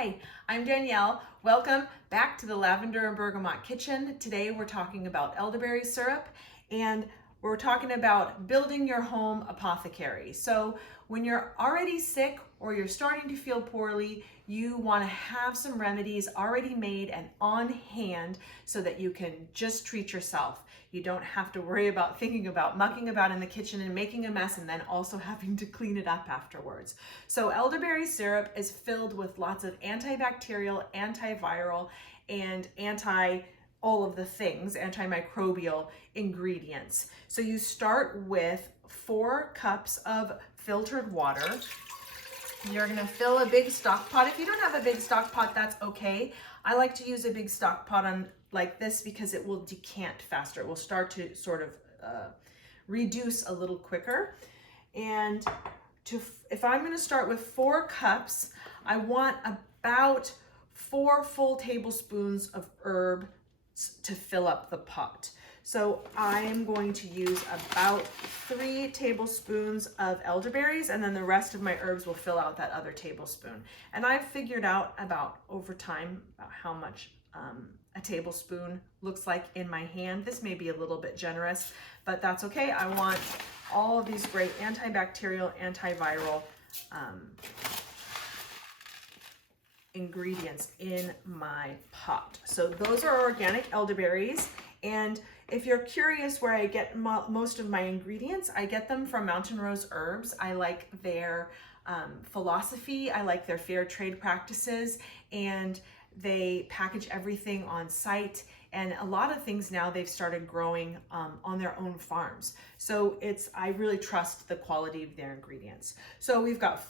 Hi, I'm Danielle. Welcome back to the Lavender and Bergamot Kitchen. Today we're talking about elderberry syrup and we're talking about building your home apothecary. So when you're already sick or you're starting to feel poorly, you want to have some remedies already made and on hand so that you can just treat yourself. You don't have to worry about thinking about mucking about in the kitchen and making a mess and then also having to clean it up afterwards. So elderberry syrup is filled with lots of antibacterial, antiviral, and all of the things, antimicrobial ingredients. So you start with 4 cups of filtered water. You're gonna fill a big stock pot. If you don't have a big stock pot, that's okay. I like to use a big stock pot on like this because it will decant faster. It will start to sort of reduce a little quicker. And if I'm gonna start with 4 cups, I want about 4 full tablespoons of herb to fill up the pot. So I am going to use about 3 tablespoons of elderberries, and then the rest of my herbs will fill out that other tablespoon. And I've figured out over time about how much a tablespoon looks like in my hand. This may be a little bit generous, but that's okay. I want all of these great antibacterial, antiviral ingredients in my pot. So those are organic elderberries. And if you're curious where I get most of my ingredients, I get them from Mountain Rose Herbs. I like their philosophy. I like their fair trade practices, and they package everything on site. And a lot of things now they've started growing on their own farms. So I really trust the quality of their ingredients. So we've got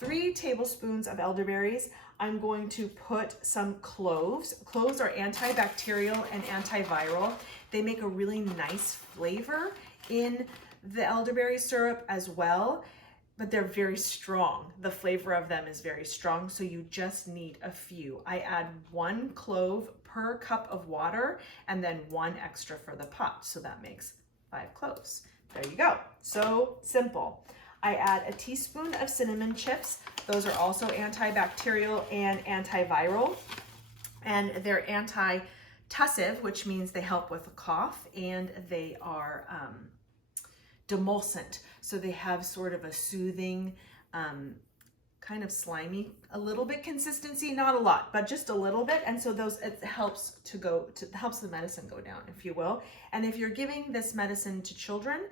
3 tablespoons of elderberries. I'm going to put some cloves. Cloves are antibacterial and antiviral. They make a really nice flavor in the elderberry syrup as well, but they're very strong. The flavor of them is very strong, so you just need a few. I add 1 clove per cup of water and then 1 extra for the pot, so that makes 5 cloves. There you go. So simple. I add a teaspoon of cinnamon chips. Those are also antibacterial and antiviral, and they're antitussive, which means they help with a cough, and they are demulcent. So they have sort of a soothing, kind of slimy, a little bit consistency, not a lot, but just a little bit. And so it helps helps the medicine go down, if you will. And if you're giving this medicine to children,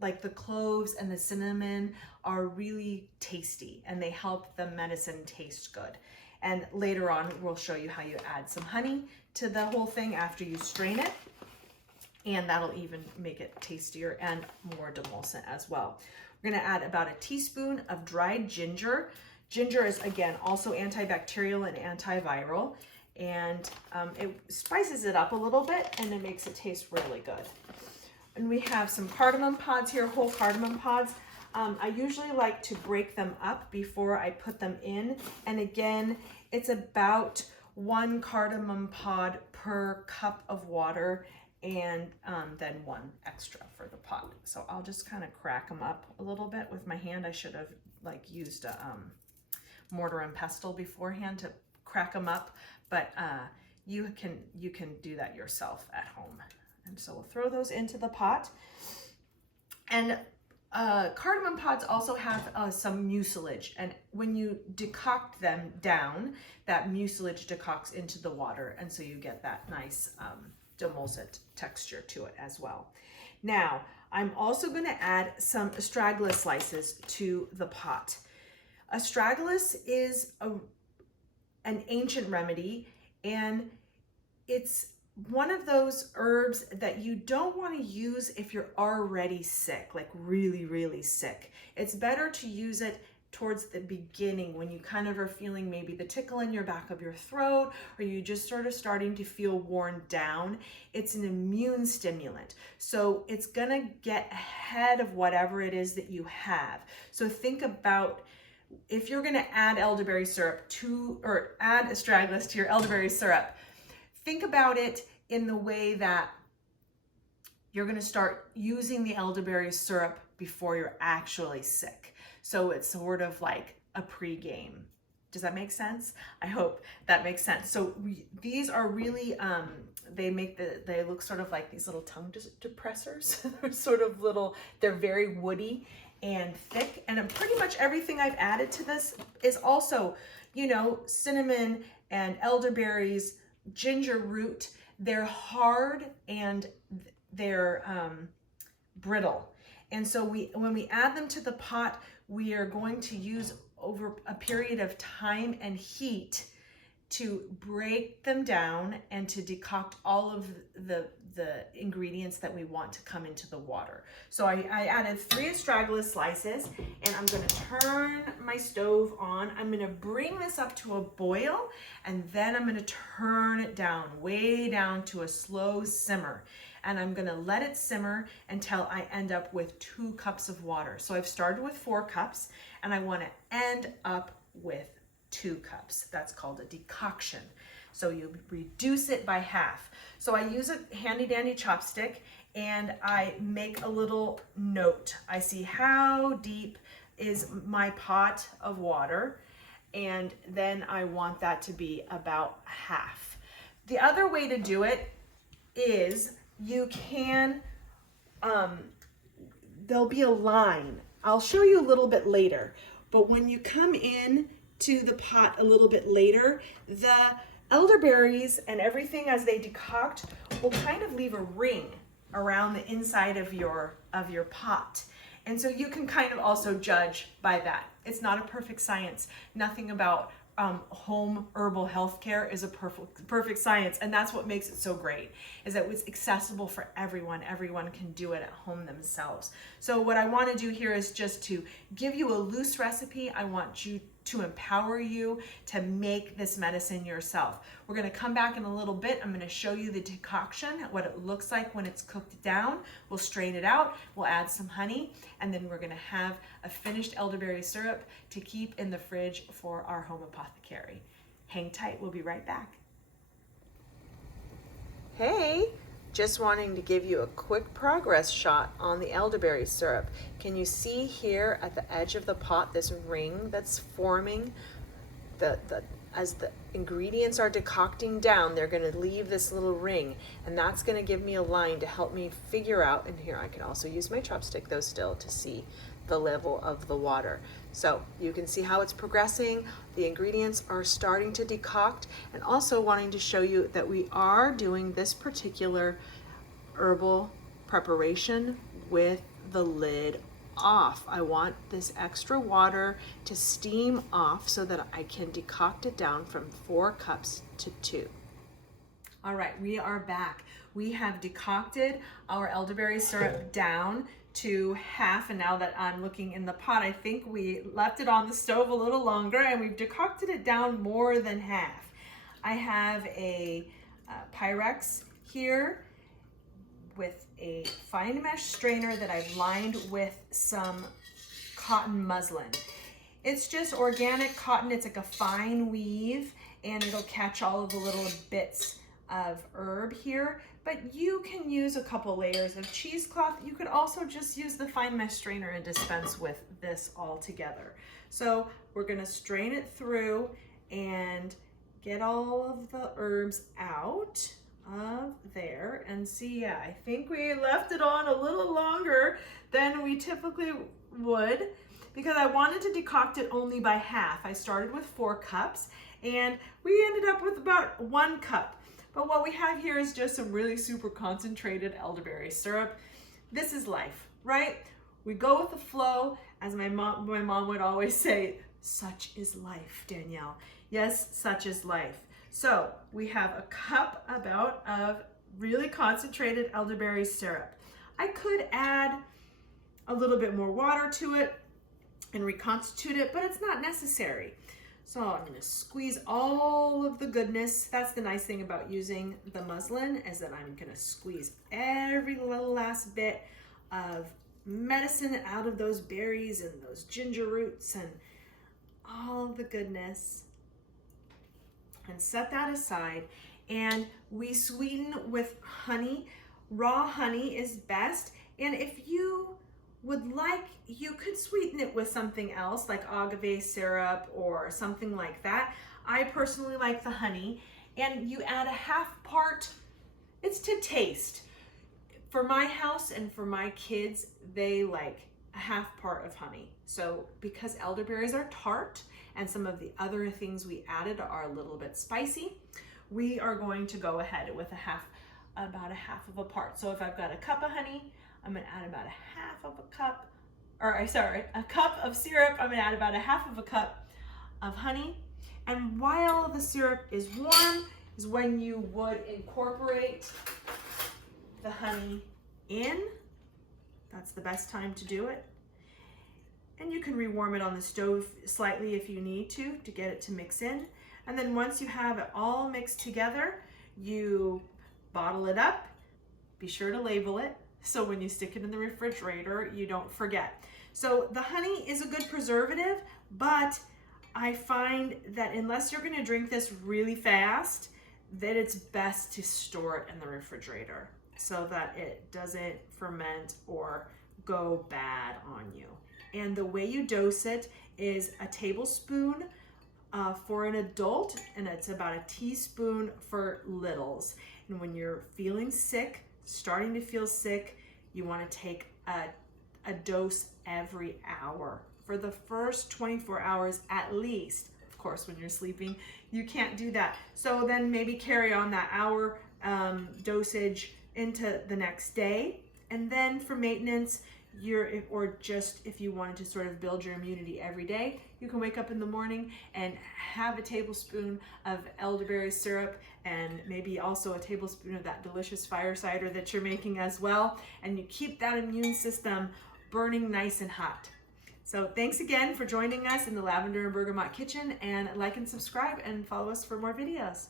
like the cloves and the cinnamon are really tasty and they help the medicine taste good. And later on, we'll show you how you add some honey to the whole thing after you strain it. And that'll even make it tastier and more demulcent as well. We're gonna add about a teaspoon of dried ginger. Ginger is, again, also antibacterial and antiviral. And it spices it up a little bit and it makes it taste really good. And we have some cardamom pods here, whole cardamom pods. I usually like to break them up before I put them in. And again, it's about 1 cardamom pod per cup of water, and then 1 extra for the pot. So I'll just kind of crack them up a little bit with my hand. I should have used a mortar and pestle beforehand to crack them up, but you can do that yourself at home. And so we'll throw those into the pot. And cardamom pods also have some mucilage, and when you decoct them down, that mucilage decocts into the water, and so you get that nice demulcent texture to it as well. Now, I'm also going to add some astragalus slices to the pot. Astragalus is an ancient remedy, and it's one of those herbs that you don't want to use if you're already sick, like really, really sick. It's better to use it towards the beginning when you kind of are feeling maybe the tickle in your back of your throat, or you just sort of starting to feel worn down. It's an immune stimulant. So it's gonna get ahead of whatever it is that you have. So think about if you're gonna add elderberry syrup or add astragalus to your elderberry syrup, think about it in the way that you're going to start using the elderberry syrup before you're actually sick. So it's sort of like a pre-game Does that make sense? I hope that makes sense. So these are really, they look sort of like these little tongue depressors. They're sort of little, they're very woody and thick. And pretty much everything I've added to this is also, you know, cinnamon and elderberries, ginger root. They're hard and they're brittle. And so when we add them to the pot, we are going to use over a period of time and heat to break them down and to decoct all of the ingredients that we want to come into the water. So I added 3 astragalus slices, and I'm going to turn my stove on. I'm going to bring this up to a boil, and then I'm going to turn it down, way down to a slow simmer. And I'm going to let it simmer until I end up with 2 cups of water. So I've started with 4 cups, and I want to end up with 2 cups. That's called a decoction. So you reduce it by half. So I use a handy dandy chopstick, and I make a little note. I see how deep is my pot of water, and then I want that to be about half. The other way to do it is you can, there'll be a line. I'll show you a little bit later, but when you come in to the pot a little bit later, the elderberries and everything as they decoct will kind of leave a ring around the inside of your pot. And so you can kind of also judge by that. It's not a perfect science. Nothing about home herbal healthcare is a perfect science, and that's what makes it so great, is that it's accessible for everyone. Everyone can do it at home themselves. So what I want to do here is just to give you a loose recipe. I want you to empower you to make this medicine yourself. We're going to come back in a little bit. I'm going to show you the decoction, what it looks like when it's cooked down. We'll strain it out. We'll add some honey, and then we're going to have a finished elderberry syrup to keep in the fridge for our home apothecary. Hang tight. We'll be right back. Hey, just wanting to give you a quick progress shot on the elderberry syrup. Can you see here at the edge of the pot this ring that's forming? As the ingredients are decocting down, they're going to leave this little ring, and that's going to give me a line to help me figure out, and here I can also use my chopstick though still to see the level of the water. So you can see how it's progressing. The ingredients are starting to decoct, and also wanting to show you that we are doing this particular herbal preparation with the lid off. I want this extra water to steam off so that I can decoct it down from 4 cups to 2. All right, we are back. We have decocted our elderberry syrup down to half, and now that I'm looking in the pot, I think we left it on the stove a little longer, and we've decocted it down more than half. I have a Pyrex here with a fine mesh strainer that I've lined with some cotton muslin. It's just organic cotton. It's like a fine weave, and it'll catch all of the little bits of herb here. But you can use a couple layers of cheesecloth. You could also just use the fine mesh strainer and dispense with this all together. So we're gonna strain it through and get all of the herbs out of there, and see, yeah, I think we left it on a little longer than we typically would, because I wanted to decoct it only by half. I started with 4 cups, and we ended up with about 1 cup. But what we have here is just some really super concentrated elderberry syrup. This is life, right? We go with the flow, as my mom would always say, such is life, Danielle. Yes, such is life. So we have a cup about of really concentrated elderberry syrup. I could add a little bit more water to it and reconstitute it, but it's not necessary. So I'm going to squeeze all of the goodness. That's the nice thing about using the muslin, is that I'm going to squeeze every little last bit of medicine out of those berries and those ginger roots and all the goodness, and set that aside. And we sweeten with honey. Raw honey is best, and if you would like, you could sweeten it with something else like agave syrup or something like that. I personally like the honey, and you add a half part, it's to taste. For my house and for my kids, they like a half part of honey. So because elderberries are tart and some of the other things we added are a little bit spicy, we are going to go ahead with about a half of a part. So if I've got a cup of honey, I'm gonna add about a half of a cup, a cup of syrup, I'm gonna add about a half of a cup of honey. And while the syrup is warm is when you would incorporate the honey in. That's the best time to do it. And you can rewarm it on the stove slightly if you need to get it to mix in. And then once you have it all mixed together, you bottle it up. Be sure to label it so when you stick it in the refrigerator, you don't forget. So the honey is a good preservative, but I find that unless you're gonna drink this really fast, that it's best to store it in the refrigerator so that it doesn't ferment or go bad on you. And the way you dose it is a tablespoon for an adult, and it's about a teaspoon for littles. And when you're feeling sick, starting to feel sick, you want to take a dose every hour for the first 24 hours at least. Of course, when you're sleeping, you can't do that. So then maybe carry on that hour dosage into the next day. And then for maintenance, or just if you wanted to sort of build your immunity every day, you can wake up in the morning and have a tablespoon of elderberry syrup and maybe also a tablespoon of that delicious fire cider that you're making as well. And you keep that immune system burning nice and hot. So thanks again for joining us in the Lavender and Bergamot Kitchen, and like and subscribe and follow us for more videos.